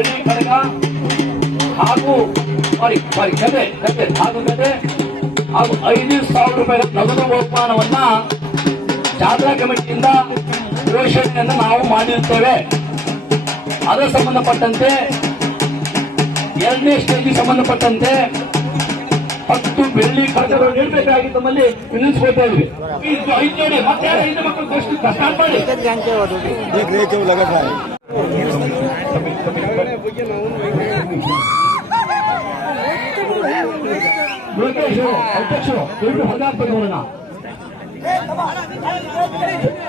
ಬೆಳ್ಳಿ ಖಡ್ಗ ಹಾಗೂ ಸಾರಿ ಸಾರಿ ಗದೆ ಕತೆ ಹಾಗೂ ಕತೆ ಹಾಗೂ ಐದು ಸಾವಿರ ರೂಪಾಯಿ ನಗದು ಬಹುಮಾನವನ್ನ ಜಾತ್ರಾ ಕಮಿಟಿಯಿಂದ ಘೋಷಣೆಯನ್ನು ನಾವು ಮಾಡಿರುತ್ತೇವೆ ಅದರ ಸಂಬಂಧಪಟ್ಟಂತೆ ಎರಡನೇ ಸ್ಟೇಜ್ಗೆ ಸಂಬಂಧಪಟ್ಟಂತೆ ಹತ್ತು ಬೆಳ್ಳಿ ಖರ್ಚುಗಳು ನೀಡಬೇಕಾಗಿ ತಮ್ಮಲ್ಲಿ ವಿನಿಸ್ಕೊಳ್ತಾ ಇದ್ವಿ ಇದು ಐದು ಜೋಡಿ ಮತ್ತೆ ಐದು ಮಕ್ಕಳು ಕಷ್ಟ ಕಷ್ಟ ಮಾಡಿ. ಅಧ್ಯಕ್ಷರು ಅಧ್ಯಕ್ಷರು ದಯವಿಟ್ಟು ಹೊರಗಾಕ್ ಬಂದವರನ್ನ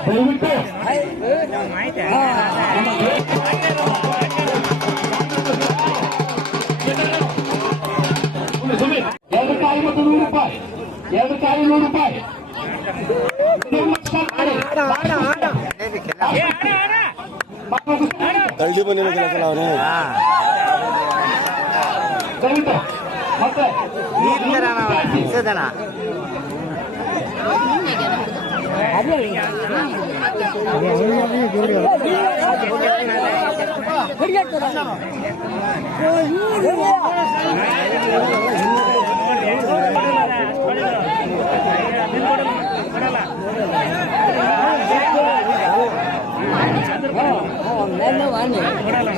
ದಯವಿಟ್ಟು ಎರಡು ಕಾಯಿ ಮತ್ತು ನೂರು ರೂಪಾಯಿ ಎರಡು ಕಾಯಿ ನೂರು ರೂಪಾಯಿ ತಳ್ಳಿ ಬಂದಿರೋ ಕೆಲಸ ಅವನೇ ದಯವಿಟ್ಟು ಮತ್ತೆ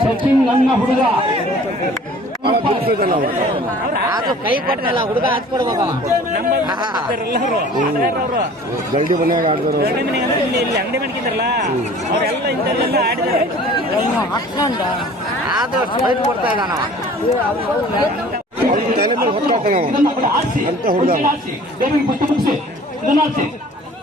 ಸಚಿನ್ ನನ್ನ ಹುಡುಗ ಅದು ಕೈ ಕೊಟ್ಟಲ್ಲ ಹುಡುಗ ಹಚ್ಕೊಡ್ಬೇಕು ಗಲ್ಡಿ ಮನೆಯಾಗ ಆಡಿದ್ರು ಇಲ್ಲಿ ಅಂಗಡಿ ಮಡ್ಕಿದ್ರಲ್ಲ ಅವರೆಲ್ಲ ಇಂಥಲ್ಲೆಲ್ಲ ಆಡಿದ್ದಾರೆ. ಆದ್ರೂ ಸ್ಮೈಲ್ ಕೊಡ್ತಾ ಇದ್ದಾನ ತಲೆ ಮೇಲೆ ಅಂತ ಹುಡುಗ.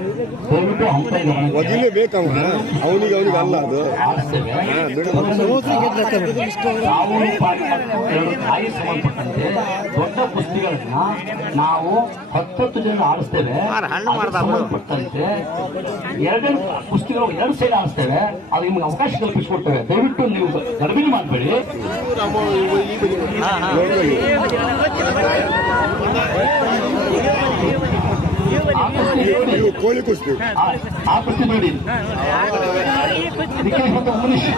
ಮನೆಗೆ. ಒದಿಲೇಬೇಕವ ಅವನಿಗೆ. ಅವನಿಗೆ ಅಲ್ಲ ಅದು. ಹಾ, ಸಂಬಂಧಪಟ್ಟಂತೆ ದೊಡ್ಡ ಕುಸ್ತಿಗಳನ್ನ ನಾವು ಹತ್ತತ್ತು ಜನ ಆಡಿಸ್ತೇವೆ. ಸಂಬಂಧಪಟ್ಟಂತೆ ಎರಡೆರಡು ಕುಸ್ತಿಗಳು ಎರಡು ಸೈಡ್ ಆಡಿಸ್ತೇವೆ. ಅದು ನಿಮ್ಗೆ ಅವಕಾಶ ಕಲ್ಪಿಸಿಕೊಡ್ತೇವೆ. ದಯವಿಟ್ಟು ನೀವು ಗರ್ಭಿಣಿ ಮಾಡಬೇಡಿ. ಆ ಕುಸ್ತಿ ನೋಡಿ ಇವು ಕೋಳಿ ಕುಸ್ತಿ ಆ- ಆ ಕುಸ್ತಿ ನೋಡಿ ವಿಕೇಶ್ ಮತ್ತು ಉಮೇಶ್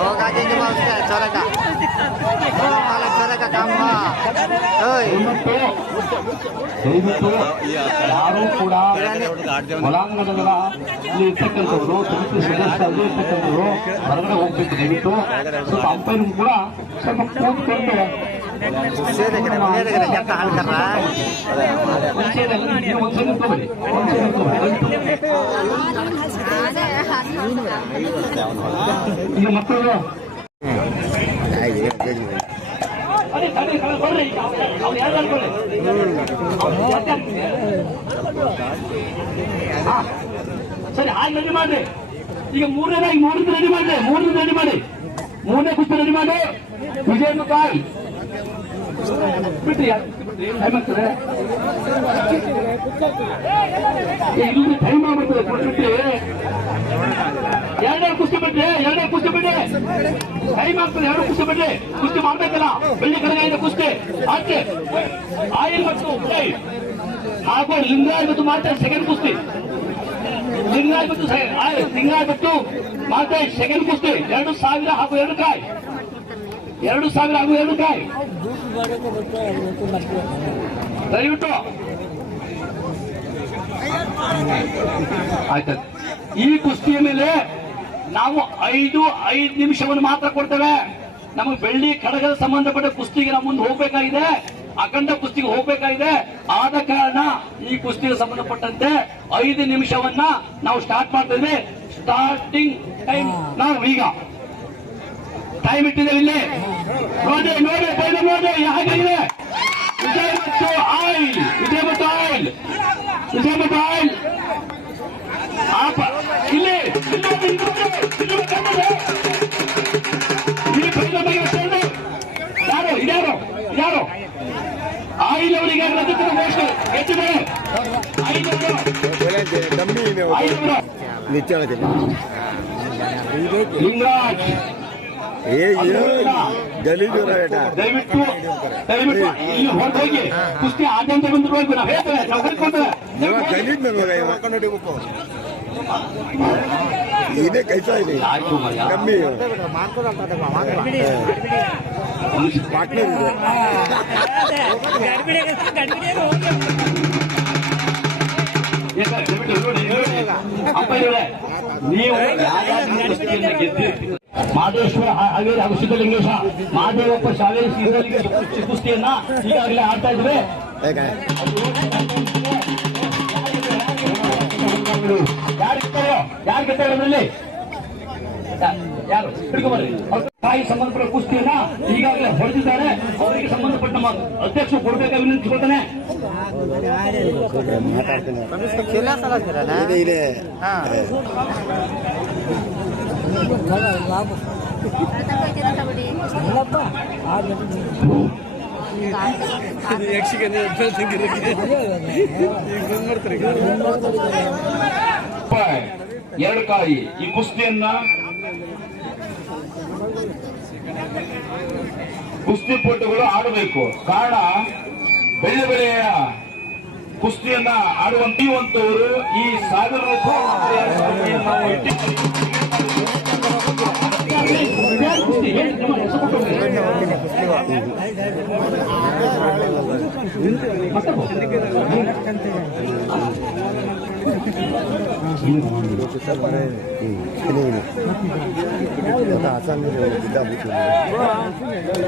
ಹೋಗಾಜಿಂದ ಚೊರಕ ಮಾಲ ಚೊರಕ ಕಮ್ಮ ಓಯ್ ದಯವಿಟ್ಟು ದಯವಿಟ್ಟು ಯಾರು ಕೂಡ ಒಳಾಂಗಣಗಳ ಇಲ್ಲಿ ಇರ್ತಕ್ಕಂಥವ್ರು ಸಮಿತಿ ಸದಸ್ಯರಲ್ಲಿ ಇರ್ತಕ್ಕಂಥವ್ರು ಹೊರಗಡೆ ಹೋಗ್ಬೇಕು ದಯವಿಟ್ಟು ಸ್ವಲ್ಪ ಅಂಪೈರ್ ಕೂಡ ಸ್ವಲ್ಪ ಕೂತ್ಕೊಂಡು ಸೇದಗರೆ ಸೇದಗರೆ ಕೆಟ್ಟ ಹಾಡ್ತಾರ ಒಂದ್ ಸೈಡ್ ಎಲ್ಲ ನೀವು ಒಂದ್ ಸೈಡ್ ನಿಂತ್ಕೊಬೇಡಿ. ಒಂದ್ ಸೈಡ್ ನಿಂತ್ಕೊಬೇಡಿ. ದಯವಿಟ್ಟು. ಈಗ ಮಕ್ಕಳು ಅದೇ ತಡಿ, ಕಳ್ದ್ ಬರ್ರಿ. ಅವ್ರು- ಅವ್ರು ಯಾರು ಅನ್ಕೊಳ್ಳಿ. ಅವ್ರು ಮತ್ತೆ ಆಗ್ತಿದೆ. ಹಾ. ಸರಿ ಹಾಗೆ ರೆಡಿ ಮಾಡ್ರಿ ಈಗ ಮೂರನೇದಾಗಿ ಮೂರನೇ ರೆಡಿ ಮಾಡ್ರಿ ಮೂರನೇ ರೆಡಿ ಮಾಡಿ ಮೂರನೇ ಕುಸ್ತಿ ರೆಡಿ ಮಾಡಿ ವಿಜಯ್ ಕಾಯ್ ಬಿಟ್ರಿ ಬಿಟ್ರಿ ಇಲ್ಲಿ ಟೈಮ್ ಆಗ್ಬಿಡ್ತದೆ ಕುಸ್ತಿ ಬಿಟ್ರಿ ಎರಡೇ ಕುಸ್ತಿ ಬಿಡ್ರಿ ಟೈಮ್ ಆಗ್ತದೆ ಎರಡು ಕುಸ್ತಿ ಬಿಡ್ರಿ ಕುಸ್ತಿ ಮಾಡ್ಬೇಕಲ್ಲ ಬೆಳ್ಳಿ ಕಡೆಗೆ ಕುಸ್ತಿ ಆಚೆ ಆಯಿಲ್ ಮತ್ತು ಫ್ರೈ ಹಾಗೂ ಲಿಂಗಾಯ್ ಮತ್ತು ಮಾಡ್ತಾರೆ ಸೆಕೆಂಡ್ ಕುಸ್ತಿ ಲಿಂಗಾಯ್ ಮತ್ತು ಲಿಂಗಾಯ್ ಮತ್ತು ಮಾಡ್ತಾರೆ ಸೆಕೆಂಡ್ ಕುಸ್ತಿ ಎರಡು ಸಾವಿರ ಹಾಗೂ ಎರಡು ಕಾಯ್. ಎರಡು ಸಾವಿರ ಆಗು ಎರಡು ಕಾಯಿ ದಯವಿಟ್ಟು. ಆಯ್ತು. ಈ ಕುಸ್ತಿಯ ಮೇಲೆ ನಾವು ಐದು ಐದು ನಿಮಿಷವನ್ನು ಮಾತ್ರ ಕೊಡ್ತೇವೆ. ನಮಗೆ ಬೆಳ್ಳಿ ಕಡಗದ ಸಂಬಂಧಪಟ್ಟ ಕುಸ್ತಿಗೆ ನಾವು ಮುಂದೆ ಹೋಗ್ಬೇಕಾಗಿದೆ. ಅಖಂಡ ಕುಸ್ತಿಗೆ ಹೋಗ್ಬೇಕಾಗಿದೆ. ಆದ ಕಾರಣ ಈ ಕುಸ್ತಿಗೆ ಸಂಬಂಧಪಟ್ಟಂತೆ ಐದು ನಿಮಿಷವನ್ನ ನಾವು ಸ್ಟಾರ್ಟ್ ಮಾಡ್ತೇವೆ. ಸ್ಟಾರ್ಟಿಂಗ್ ಟೈಮ್ ನಾವು ಈಗ. ಟೈಮ್ ಇಟ್ಟಿದ್ದೇವೆ ಇಲ್ಲಿ ನೋಡಿ ನೋಡಿ ಬೈಬಲ್ ನೋಡಿ ಹೇಗಿದೆ? ವಿಜಯ ಮತ್ತು ಆಯಿಲ್ ವಿಜಯ ಮತ್ತು ಆಯಿಲ್ ವಿಜಯ ಮತ್ತು ಆಯಿಲ್. ಇಲ್ಲಿ ಇಲ್ಲಿ ಬೈಬಲ್ ಚೆಂಡು ಯಾರು ಇದ್ಯಾರು ಯಾರು ಆಯಿಲ್ ಅವರಿಗೆ ರಜತರ ಮೋಸ್ಟ್ ಹೆಚ್ಚಿದ್ದಾರೆ ಕಮ್ಮಿ ಇದೆ ಲಿಂಗರಾಜ್. ದಯವಿಟ್ಟು ದಯವಿಟ್ಟು ಇಲ್ಲಿ ಕುಸ್ತಿ ಆದ್ಯಂತ ನಾವು ಹೇಳ್ತೇವೆ. ಇವ ಇದೇ ಕೆಲಸ ಇದೆ. ಆಯ್ತು. ಕಮ್ಮಿ. ಪಾರ್ಟ್ನರ್ ಇದೆ. ಗಡ್ಬಿಡಿಯಾಗ ಗಡ್ಬಿಡಿಯಾಗ ಹೋಗಿ ಈಗ ದಯವಿಟ್ಟು ನೋಡಿ, ನೋಡಿ. ಅಪ್ಪ ಇವರೇ, ನೀವು ಯಾರಾದ್ರೂ ಕುಸ್ತಿಯನ್ನ ಗೆದ್ದಿರ್ತೀರಿ ಮಾದೇಶ್ವರ ಹಾವೇರಿ ಹಾಗೂ ಸಿದ್ದಲಿಂಗೇಶ ಮಹಾದೇವಪ್ಪ ಶಾವೇರಿ ಸಿದ್ದಲಿಂಗೇಶ ಕುಸ್ತಿ- ಕುಸ್ತಿಯನ್ನ ಈಗಾಗಲೇ ಆಡ್ತಾ ಇದ್ರೆ. ಯಾರಿರ್ತಾರೋ ಯಾರು ಗೆದ್ದಾರೆ ಅದರಲ್ಲಿ? ಯಾರು? ಹಿಡ್ಕೊಂಬರ್ರಿ. ಅವ್ರ ತಾಯಿ ಸಂಬಂಧಪಟ್ಟ ಕುಸ್ತಿಯನ್ನ ಈಗಾಗಲೇ ಹೊಡೆದಿದ್ದಾರೆ. ಅವರಿಗೆ ಸಂಬಂಧಪಟ್ಟ ನಮ್ಮ ಅಧ್ಯಕ್ಷರು ಕೊಡ್ಬೇಕಾಗಿ ವಿನಂತಿಸ್ಕೊಳ್ತಾನೆ. ಮಾತಾಡ್ತೀನಿ. ರೂಪಾಯಿ ಎರಡು ಕಾಯಿ ಈ ಕುಸ್ತಿಯನ್ನ ಕುಸ್ತಿಪಟುಗಳು ಆಡಬೇಕು ಕಾರಣ ಬೆಳೆ ಬೆಳೆಯ ಕುಸ್ತಿಯನ್ನ ಆಡುವಂತವರು ಈ ಸಾವಿರ. ಆಸಾಮಿ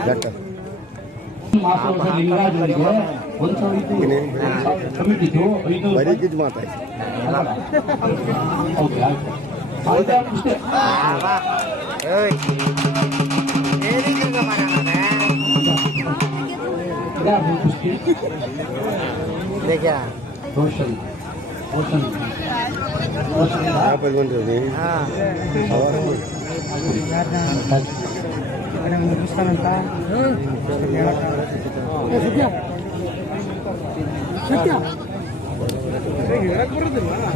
ಡಾಕ್ಟರ್ ಮಾಸದ ಲಿಂಗರಾಜರಿಗೆ ಒಂದು ಸಾವಿರ ಕಮಿಟಿ ಇತ್ತು ಐದು ಬರೀ ಗಿಜ್ ಮಾತಾಡಿ ಓಕೆ ಆಯ್ತು ಆಯ್ತಾ ಕುಸ್ತಿ ಏಯ್ ಏರಿ ಕೆಲಸ ಮಾಡೋಣ ಯಾರು ಕುಸ್ತಿ ಬೇಗ ರೋಷನ್ ರೋಷನ್ ರೋಷನ್ ಆಪಲ್ ಬಂದ್ರಿ ಹಾ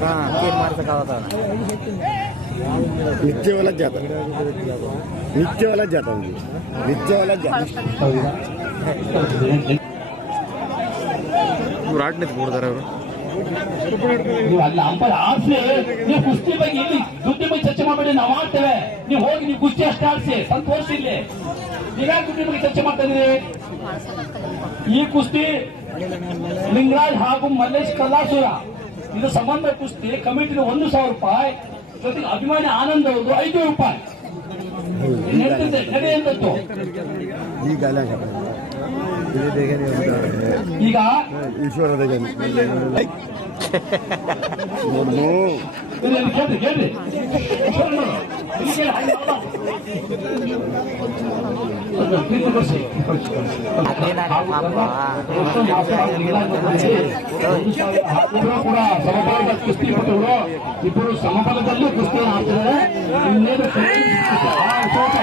ಹಾ ತೀರ್ ಮಾಡ್ಬೇಕಾಗತ್ತ ನಿತ್ಯ वाला जाता नित्य वाला जाता हूँ नित्य वाला जाता ಹೌದಾ ಇವ್ರು ಆಡ್ನಿತ್ ಬಿಡ್ದಾರ ಅವರು ನೀವು ಅಲ್ಲ ಅಂಪರ್ ಆಡ್ಸಿ ನೀವು ಕುಸ್ತಿ ಬಗ್ಗೆ ಇಲ್ಲಿ ದುಡ್ಡಿ ಬಗ್ಗೆ ಚರ್ಚೆ ಮಾಡಬೇಡಿ ನಾವು ಆಡ್ತೇವೆ ನೀವು ಹೋಗಿ ನೀವು ಕುಸ್ತಿ ಅಷ್ಟೇ ಆಡ್ಸಿ ಸಂತೋಷ ಇಲ್ಲಿ ನೀವ್ಯಾಕೆ ದುಡ್ಡಿ ಬಗ್ಗೆ ಚರ್ಚೆ ಮಾಡ್ತಾ ಇದೀರಿ ಈ ಕುಸ್ತಿ ಲಿಂಗರಾಜ್ ಹಾಗೂ ಮಲ್ಲೇಶ್ ಕಲ್ಲಾಸುರ ಇದು ಸಂಬಂಧ ಕುಸ್ತಿ ಕಮಿಟಿಗೆ ಒಂದು ಸಾವಿರ ರೂಪಾಯಿ ಜೊತೆಗೆ ಅಭಿಮಾನಿ ಆನಂದ್ ಅವ್ರದ್ದು ಐದು ರೂಪಾಯಿ. ಈಗ ಇಲ್ಲಿ ಕೇಳ್ರಿ ಕೇಳ್ರಿ ಇಲ್ಲಿ ಕೇಳಿ, ಹಾಗೆ ಮಾಡಲ್ಲ. ಒಂದು ಪ್ರೀತಿ ಕೊಡ್ಸಿ. ಇಬ್ಬರು ಕೂಡ ಸಮಬಲದ ಕುಸ್ತಿಪಟುಗಳು ಇಬ್ಬರು ಸಮಬಲದಲ್ಲೂ ಕುಸ್ತಿಯನ್ನು ಆಡ್ತಿದ್ದಾರೆ ಇನ್ನೇನು ಆ, ಸೋತ.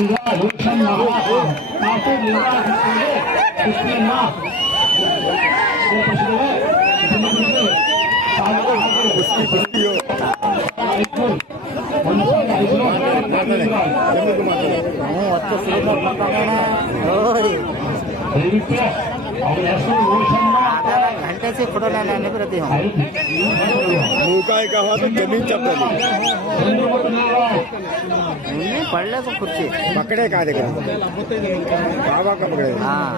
ಈಗ ರೋಷನ್ ಮತ್ತು ಲಿಂಗರಾಜ್ ಮಕ್ಕಳಿಗೆ ಕುಸ್ತಿಯನ್ನ ಏರ್ಪಡಿಸಿದ್ದೇವೆ. ಇದನ್ನು ಸಾವಿರ ಹಾಗೂ ಐದು, ಒಂದು ಸಾವಿರದ ಐದುನೂರು ಲಿಂಗರಾಜ್. ಹ್ಞೂ ಹೊತ್ತು ಸಿಲಿಂಡರ್ ಮಾಡ್ಕೊಂಡೇನೆ ನೋಡಿ ದಯವಿಟ್ಟು ಅವರ ಹೆಸರು ರೋಷನ್ कैसे खिलौना लाने पर रहते हम भूखा का हुआ तो जमीन चपटा पढ़ ले तो खुद से पकड़े का देगा बाबा का पकड़े हाँ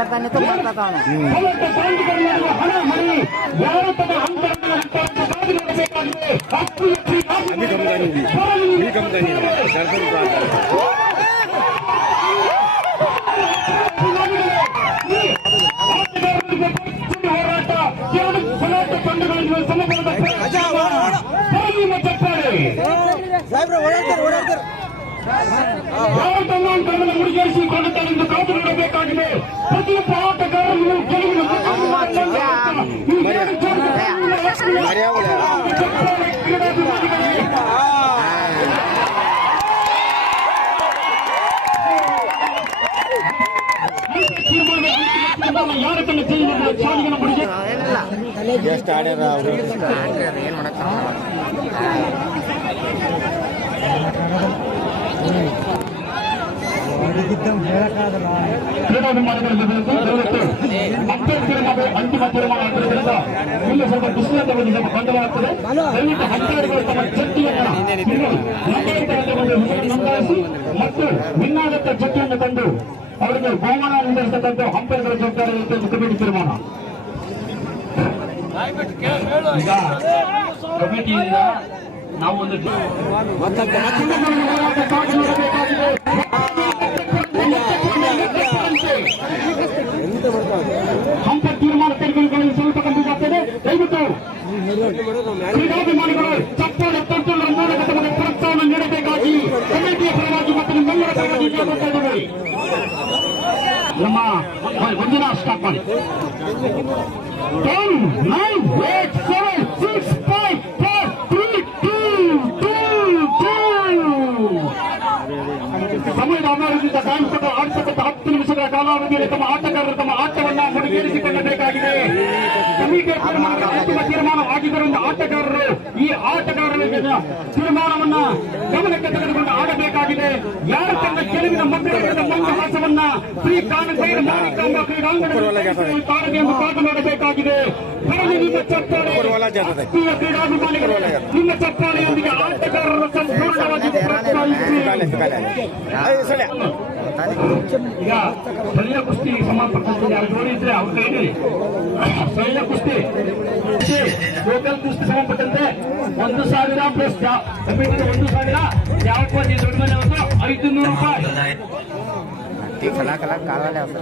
ಪೌಮೆ ಪಕಡ್ತಾನೆ तो ಮಾಡ್ತಾ ಹೊಲದ ಸಾಂಗುಗಳಿರುವ ಹಣ ಯಾವ ತಂಡಾಂತರವನ್ನು ಮುಡಿಗೇರಿಸಿಕೊಳ್ಳುತ್ತಾರೆ ಎಂದು ಕಾದು ನೋಡಬೇಕಾಗಿದೆ ಪ್ರತಿ ಹೋರಾಟಗಾರರು ಗೆಲುವಿನ ಅಮ್ಮ ಚಿಕ್ಕ. ಈ ಎರಡು ಜೋಡಿಗಳನ್ನು ಯಾರ ಕಣ್ಣ ಚಾಲಿಗೆ ಬಿಡಿಸಿ ಇಲ್ಲ ಎಷ್ಟು ಆಡ್ಯಾರ ಅವರು ಏನು ಮಾಡಕ್ಕ ಕ್ರೀಡಾಭಿಮಾನಿಗಳ ದಯವಿಟ್ಟು ಅಂಬೇಡ್ಕರ್ ಅಂತಿಮ ತೀರ್ಮಾನ ಆಗಿರೋದ್ರಿಂದ ಇಲ್ಲಿ ಸ್ವಲ್ಪ ತಗೊಂಡು ಸ್ವಲ್ಪ ಗೊಂದಲವಾಗ್ತದೆ ದಯವಿಟ್ಟು ಹಂತಗಳು ತಮ್ಮ ನೋಂದಾಯಿಸಿ ಮತ್ತು ಭಿನ್ನಾದತ್ತ ಚಟ್ಟಿಯನ್ನು ತಂದು ಅವರಿಗೆ ಬಹುಮಾನ ನೀಡಿರ್ತಕ್ಕಂಥ ಹಂಪೆಗಳ ಜವಾಬ್ದಾರಿ ಇರುತ್ತೆ ಕಮಿಟಿ ತೀರ್ಮಾನ ಕಮಿಟಿಯಿಂದ ನಾವು ಒಂದು ಹೋರಾಟ ಸಾಗಿ ನೋಡಬೇಕಾಗಿದೆ ಹಂತ ತೀರ್ಮಾನ ತೆಗೆದುಕೊಳ್ಳಿಸಲ್ಪಟ್ಟಿರುತ್ತದೆ ದಯವಿಟ್ಟು ಕ್ರೀಡಾಭಿಮಾನಿಗಳು ಚಪ್ಪಾಳೆ ತಟ್ಟು ಮೂಲಕ ತಮಗೆ ನೀಡಬೇಕಾಗಿ ಕಮಿಟಿಯ ಪರವಾಗಿ ಮತ್ತು ನಿಮ್ಮೆಲ್ಲರ ಪರವಾಗಿ ನಮ್ಮ ಒಂದಿನ ಸ್ಟಾಪ್ ಮಾಡಿ ಟೆನ್, ನೈನ್, ಏಟ್ ಸಮಯದ ಅನಾರೋಗ್ಯದಿಂದ ಕಾಣಿಸಿಕೊಂಡು ಆಡಿಸತಕ್ಕ ಹತ್ತು ನಿಮಿಷಗಳ ಕಾಲಾವಧಿಯಲ್ಲಿ ತಮ್ಮ ಆಟಗಾರರು ತಮ್ಮ ಆಟವನ್ನ ಮುಡಿಗೇರಿಸಿಕೊಳ್ಳಬೇಕಾಗಿದೆ ಅಂತಿಮ ತೀರ್ಮಾನ ತೀರ್ಮಾನವಾಗಿದ್ದರಿಂದ ಆಟಗಾರರು ಈ ಆಟಗಾರರ ತೀರ್ಮಾನವನ್ನ ಗಮನಕ್ಕೆ ತೆಗೆದುಕೊಂಡು ಆಡಬೇಕಾಗಿದೆ. ಯಾರ ತನ್ನ ಮಂದಹಾಸವನ್ನ ಶ್ರೀ ಕಾನಕೈರ ಮಾಣಿಕಾಂಬ ಕ್ರೀಡಾಂಗಣದಲ್ಲಿ ತಾರದೆ ಎಂದು ಕಾದು ನೋಡಬೇಕಾಗಿದೆ ಬರಲಿ ನಿಮ್ಮ ಚಪ್ಪಾಳೆ. ರಾಷ್ಟ್ರೀಯ ಕ್ರೀಡಾಭಿಮಾನಿಗಳು ನಿಮ್ಮ ಚಪ್ಪಾಳೆಯೊಂದಿಗೆ ಆಟಗಾರರ ಸಂಪೂರ್ಣವಾಗಿ ಈಗ ಸ್ಥಳೀಯ ಕುಸ್ತಿ ಸಂಬಂಧಪಟ್ಟಂತೆ ಯಾರು ಜೋಡಿ ಇದ್ರೆ ಅವ್ರ ಕೈಲಿ ಸ್ಥಳೀಯ ಕುಸ್ತಿ ಲೋಕಲ್ ಕುಸ್ತಿ ಸಂಬಂಧಪಟ್ಟಂತೆ ಒಂದು ಸಾವಿರ ಪ್ಲಸ್ ಕಮಿಟಿಗೆ ಒಂದು ಸಾವಿರ ಯಾವ ಮಂದಿ ದೊಡ್ಡ ಮನೆ ಒಂದು ಐದು ನೂರು ರೂಪಾಯಿ ಕಲಾ ಕಲಾ ಕಾಲಲ್ಲೇ ಅವ್ರು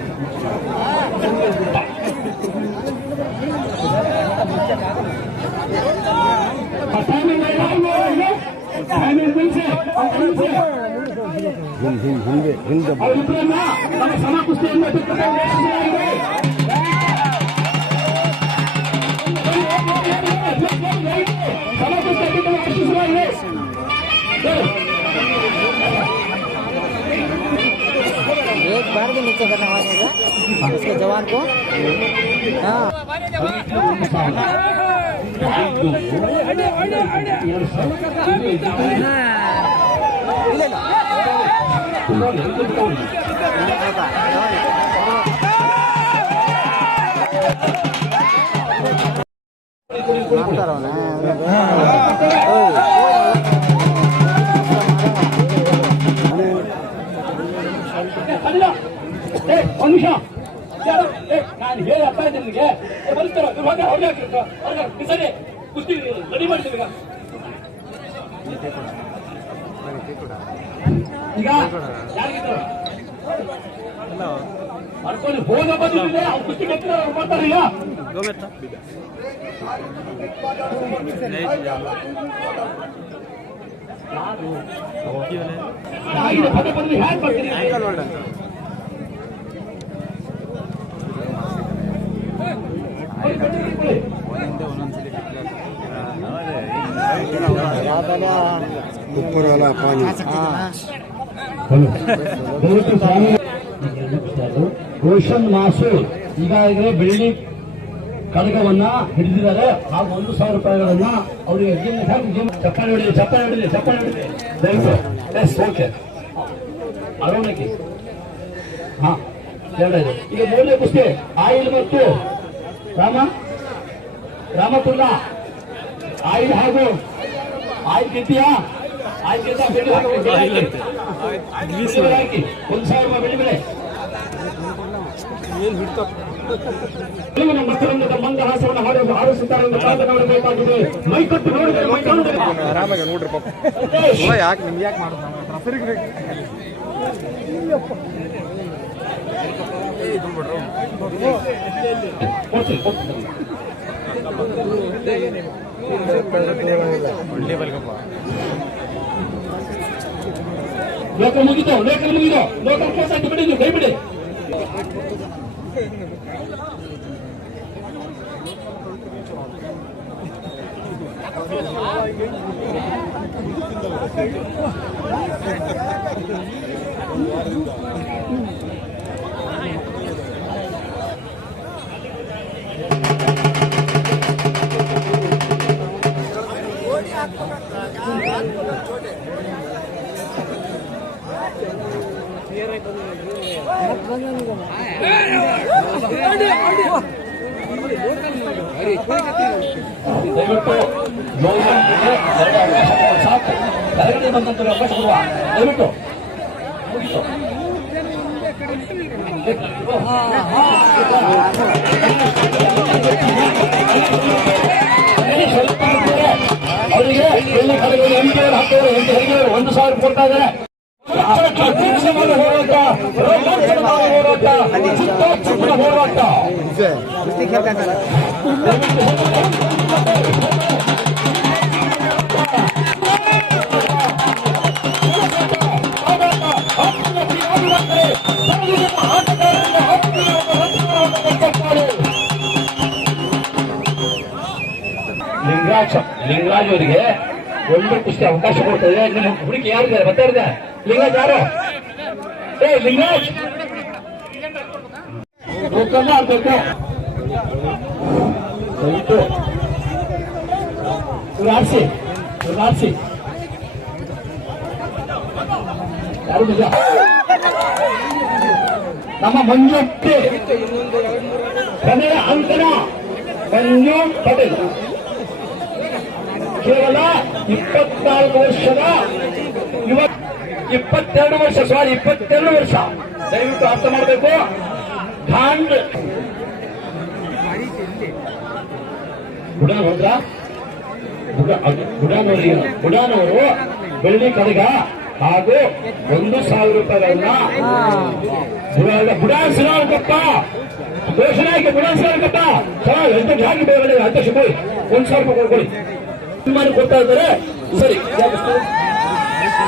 ಹಿಂದೆ ಹಿಂದೆ ನಮ್ಮ ಸಮ ಕುಸ್ತಿಯಿಂದ एक बार भी नीचे करना होगा उसके जवान को हाँ ಅಲ್ಲ. ಏ ಮನುಷ್ಯ ಯಾರು? ಏ ನಾನು ಹೇಳಿ ಅಪ್ಪ ಇದ್ದೀನಿ ನಿನಗೆ ಏ, ಬರ್ತಾರ ಹೊರಗೆ ಹೊರಗೆ ಹಾಕಿರ್ತಾರ ಹೊರಗೆ ಸರಿ. ಕುಸ್ತಿ ರೆಡಿ ಮಾಡ್ತೀವಿ ಈಗ. ಯಾರಿಗಿದ್ರು? ಮಾಡ್ಕೊಂಡು ಹೋದ ಬಂದಿದೆ ಅವ್ರು ಕುಸ್ತಿ ಕಟ್ಟಿದ್ರೆ ಅವ್ರು ಮಾಡ್ತಾರೆ ಈಗ. ಆಗಿದೆ ಪದೇ ಪದೇ ಹ್ಯಾಂಗ್ ಮಾಡ್ತೀನಿ ಬರೋಲ್ಲ ಪಾನಿ ರೋಷನ್ ಮಾಸು ಈಗಾಗಲೇ ಬೆಳ್ಳಿ ಕಡಗವನ್ನ ಹಿಡಿದಿದ್ದಾರೆ. ಹಾಗೂ ಒಂದು ಸಾವಿರ ರೂಪಾಯಿಗಳನ್ನ ಅವರಿಗೆ ಚಪ್ಪಾಳೆ ಹೊಡಿದೆ ಚಪ್ಪಾಳೆ ಹೊಡಿದೆ ಚಪ್ಪಾಳೆ ಹೊಡಿದೆ ದಯವಿಟ್ಟು. Yes okay. ಅರವಣಕ್ಕೆ ಹಾ ಎರಡನೇ ಈಗ ಮೂರನೇ ಕುಸ್ತಿ ಆಯಿಲ್ ಮತ್ತು ರಾಮ ರಾಮತುಲ್ಲ ಆಯಿಲ್ ಹಾಗೂ ಆಯಿಲ್ ತಿಂತೀಯಾ ಮಕ್ಕಳನ್ನು ಮಂದಹಾಸವನ್ನು ಹಾಡು ಹಾರಿಸುತ್ತಾರೆ ಎಂದು ಕಾದು ನೋಡಬೇಕಾಗಿದೆ ಮೈಕೊಟ್ಟು ನೋಡಿದರೆ ಮೈ ಕಾಣುವುದಿಲ್ಲ. ಆರಾಮಾಗಿ ನೋಡ್ರಿ ಪಾಪ. ಯಾಕೆ ನಿಮ್ಗೆ ಯಾಕೆ ಮಾಡೋದು ಒಳ್ಳೆ ಕೊಡ್ತೀನಿ. ಲೋಕಲ್ ಮುಗಿತು ಲೋಕಲ್ ಮುಗಿದು ಲೋಕಲ್ ಕೇಸ್ ಹಾಕಿ ಬಿಡಿ ನೀವು ಕೈ ಬಿಡಿ ದಯವಿಟ್ಟು ಯೋಜನೆಗೆ ಸಾಕು. ಕೆಳಗಡೆ ಬಂದಂತ ಅವಕಾಶ ಕೊಡುವ. ದಯವಿಟ್ಟು. ಅವರಿಗೆ ಎಂಟು ಐನೂರು ಒಂದು ಸಾವಿರ ಕೊಡ್ತಾ ಇದ್ದಾರೆ. ಅತ್ಯುತ್ತಮವಾದ ಹೋರಾಟ ಹೋರಾಟ ಹೋರಾಟ ಲಿಂಗರಾಜ್ ಲಿಂಗರಾಜ್ ಅವರಿಗೆ ಒಳ್ಳೆ ಕುಸ್ತಿ ಅವಕಾಶ ಕೊಡ್ತದೆ ನಿಮ್ಮ ಹುಡುಗಿ ಯಾರಿದ್ದಾರೆ? ಬರ್ತಾ ಇದ್ದಾರೆ ಲಿಂಗರಾಜ್ ಯಾರು? ಏ ಲಿಂಗರಾಜ್ ಇವ್ರು ಆರಿಸಿ ಯಾರು ನಿಜ? ನಮ್ಮ ಮಂಜುಟ್ಟಿ ಕನ್ನಡ ಅಂಕಣ ಮಂಜು ಪಟೇಲ್. ಕೇವಲ ಇಪ್ಪತ್ನಾಲ್ಕು ವರ್ಷದ ಯುವ ಇಪ್ಪತ್ತೆರಡು ವರ್ಷ ಸಾರಿ ಇಪ್ಪತ್ತೆರಡು ವರ್ಷ. ದಯವಿಟ್ಟು ಅರ್ಥ ಮಾಡಬೇಕು? ಖಾಂಡ್ ಗುಡಾನ್ ಹೋದ್ರ ಬುಡಾನವರಿಗೆ ಗುಡಾನವರು ಬೆಳ್ಳಿ ಕಡೆಗ ಹಾಗೂ ಒಂದು ಸಾವಿರ ರೂಪಾಯಿಗಳನ್ನ ಬುಡ- ಬುಡಾನ್ ಸಿನಾಳ್ಕಪ್ಪ ಘೋಷಣೆ ಆಗಿ ಬುಡಾನ್ ಸಿನಾಳ್ಕಪ್ಪ ಸರ್ ಎಂಟು ಜಾಗಿ ಬೇರೆ ಅಧ್ಯಕ್ಷ ಕೊಡಿ. ಒಂದು ಸಾವಿರ ರೂಪಾಯಿ ಕೊಡ್ಕೊಳ್ಳಿ ಕೊಡ್ತಾ ಇದ್ದಾರೆ. ಸರಿ ಯಾಕೆ ಹಾ,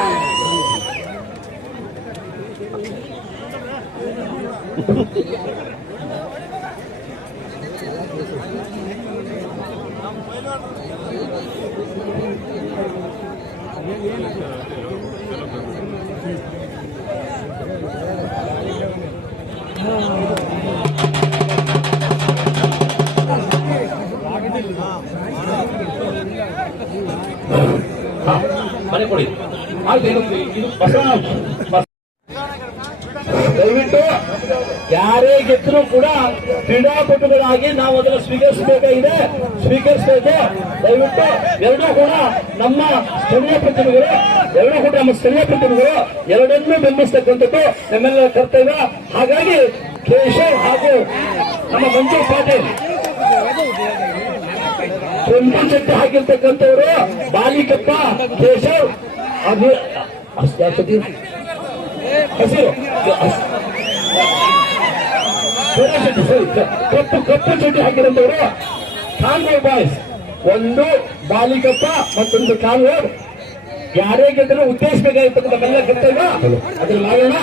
ಮನೆ ಕೊಡಿ ಆಯ್ತು ಇದು ಇದು ಬಸವರಾಜ್ ಬಸ- ದಯವಿಟ್ಟು ಯಾರೇ ಗೆದ್ದರೂ ಕೂಡ ಕ್ರೀಡಾಪಟುಗಳಾಗಿ ನಾವು ಅದನ್ನು ಸ್ವೀಕರಿಸಬೇಕಾಗಿದೆ. ಸ್ವೀಕರಿಸಬೇಕು ದಯವಿಟ್ಟು ಎರಡೂ ಕೂಡ ನಮ್ಮ ಸ್ಥಳೀಯ ಪ್ರತಿನಿಧಿಗಳು, ಎರಡೂ ಕೂಡ ನಮ್ಮ ಸ್ಥಳೀಯ ಪ್ರತಿನಿಧಿಗಳು ಎರಡನ್ನೂ ಬೆಂಬಲಿಸ್ತಕ್ಕಂಥದ್ದು ನಮ್ಮೆಲ್ಲರ ಕರ್ತವ್ಯ. ಹಾಗಾಗಿ ಕೇಶವ್ ಹಾಗೂ ನಮ್ಮ ಮಂಜು ಪಾಟೀಲ್, ಒಂದು ಚಟ್ಟೆ ಹಾಕಿರ್ತಕ್ಕಂಥವರು ಬಾಲಿಕಪ್ಪ, ಕೇಶವ್ ಅದು ಹಸಿರು ಹಸ್- ಸರಿ. ಕಪ್ಪು ಕಪ್ಪು ಚಡ್ಡಿ ಹಾಕಿದಂತವರು ಕಾನ್ವೇ ಬಾಯ್ಸ್ ಒಂದು ಬಾಲಿಕಪ್ಪ ಮತ್ತೊಂದು ಕಾನ್ವರ್ ಯಾರೇ ಗೆದ್ದರೂ ನಮ್ಮೆಲ್ಲ ಕರ್ತವ್ಯ ಅದ್ರ ಮಾಡೋಣ.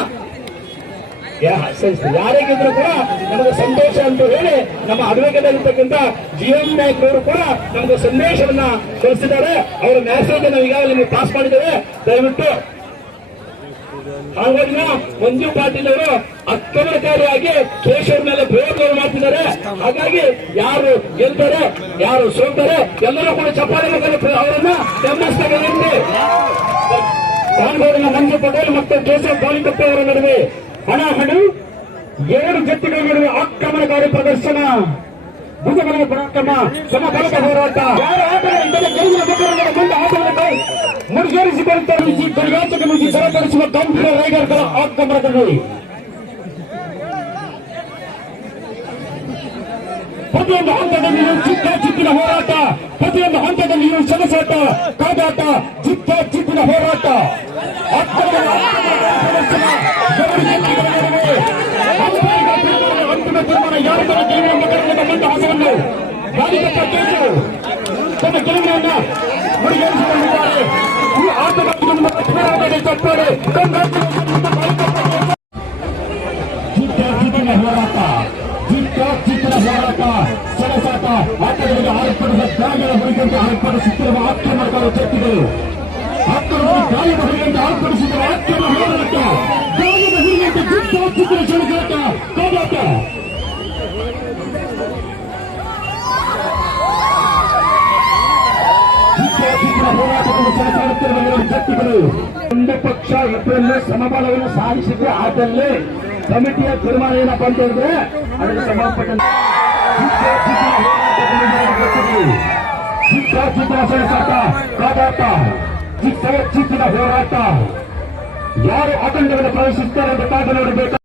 ಯಾರೇ ಗೆದ್ರೂ ಕೂಡ ನಮಗೆ ಸಂತೋಷ ಅಂತ ಹೇಳಿ ನಮ್ಮ ಅಡ್ವೊಕೇಟ್ ಜೀವನ್ ನಾಯಕ್ ಅವರು ಕೂಡ ನಮಗೆ ಸಂದೇಶವನ್ನ ಕಳಿಸಿದ್ದಾರೆ ಅವರ ಮ್ಯಾಸೇಜ್ ನಾವು ಈಗಾಗಲೇ ಪಾಸ್ ಮಾಡಿದ್ದೇವೆ ದಯವಿಟ್ಟು ಹಾಗಾಗಿ ಮಂಜು ಪಾಟೀಲ್ ಅವರು ಆಕ್ರಮಣಕಾರಿಯಾಗಿ ಕೇಶವರ ಮೇಲೆ ಪ್ರಯೋಗಗಳು ಮಾಡ್ತಿದ್ದಾರೆ. ಹಾಗಾಗಿ ಯಾರು ಗೆಲ್ತಾರೆ, ಯಾರು ಸೋಲ್ತಾರೆ, ಎಲ್ಲರೂ ಕೂಡ ಚಪ್ಪಾಳೆ ಮುಖಾಂತರ ಅವರನ್ನ ಬೆಂಬಲಿಸ್ತಾರೆ ಕಾನ್ಗೋಡಿನ ಮಂಜು ಪಟೇಲ್ ಮತ್ತು ಕೇಶವ್ ಬಾಲಿಕಪ್ಪ ಅವರ ನಡುವೆ ಹಣ ಹಣ, ಎರಡು ಜಟ್ಟಿಗಳ ನಡುವೆ ಆಕ್ರಮಣಕಾರಿ ಪ್ರದರ್ಶನ. ಭುಜಬಲದ ಪರಾಕ್ರಮ ಸಮಬಲದ ಹೋರಾಟ ಯಾರ ಆಟಗಳಿದ್ದರೆ ಗೆಲುವಿನ ಮುಖಂಡರ ಮುಂದೆ ಆಟಗಳನ್ನು ಕೈಗಾಚಕ ಮಿತಿ ಸರಪಡಿಸುವ ಗಂಭೀರ ರೈಡರ್ಗಳ ಆಕ್ರಮಣದಲ್ಲಿ ಪ್ರತಿಯೊಂದು ಹಂತದಲ್ಲಿ ಚಿಕ್ಕ ಚಿಕ್ಕಿನ ಹೋರಾಟ ಪ್ರತಿಯೊಂದು ಹಂತದಲ್ಲಿಯೂ ಸೆಣಸಾಟ ಕಾದಾಟ ಚಿಕ್ಕ ಚಿಕ್ಕಿನ ಹೋರಾಟ ಅಂತಿಮ ತೀರ್ಮಾನ, ಅಂತಿಮ ಗೆಲುವಿನ ಮಕರಂದದ ಮಂದಹಾಸವನ್ನು ಬಾಲಿಕ ಕೇಸು ತನ್ನ ಗೆಲುವಿನನ್ನ ಮುಡಿಗೇರಿಸಿಕೊಂಡಿದ್ದಾರೆ ಈ ಆಟವಾಗಿ ನಮ್ಮ ಕಠಿಣವಾದ ಚಿಕ್ಕ ಚಿಕ್ಕಿನ ಹೋರಾಟ ಚಿಕ್ಕ ಚಿಕ್ಕನ ಹೋರಾಟ ಸೆಣಸಾಟ ಆಟಗಳಿಗೆ ಆರ್ಪಡಿಸಿದ ತ್ಯಾಗದ ಹುಡುಗಂತೆ ಆರ್ಪಡಿಸುತ್ತಿರುವ ಆಕ್ರಮಣಕಾರು ಶಕ್ತಿಗಳು ಆಕ್ರಮಣ ಆರ್ಪಡಿಸಿರುವ ಆಕ್ರಮ ಹೋರಾಟ ಗಾಯದ ಹುಡುಗಂತೆ ಚಿಕ್ಕ ಚಿಕ್ಕನ ಹೋರಾಟವನ್ನು ಎರಡು ಶಕ್ತಿಗಳು ಒಂದು ಪಕ್ಷ ಇದರಲ್ಲೇ ಸಮಬಲವನ್ನು ಸಾಧಿಸಿದ್ರೆ ಆದಲ್ಲಿ ಕಮಿಟಿಯ ತೀರ್ಮಾನ ಅಂತ ಹೇಳಿದ್ರೆ, ಅದಕ್ಕೆ ಸಂಬಂಧಪಟ್ಟಂತೆ ಚಿತ್ರ ಚಿಕ್ಕನ ಸೆಣಸಾಟ ಕಾದಾಟ ಚಿಕ್ಕ ಚಿಕ್ಕನ ಹೋರಾಟ. ಯಾರು ಆತಂಕವನ್ನು ಪ್ರವೇಶಿಸುತ್ತಾರೆ ಅಂತ ಕಾದು ನೋಡಬೇಕು?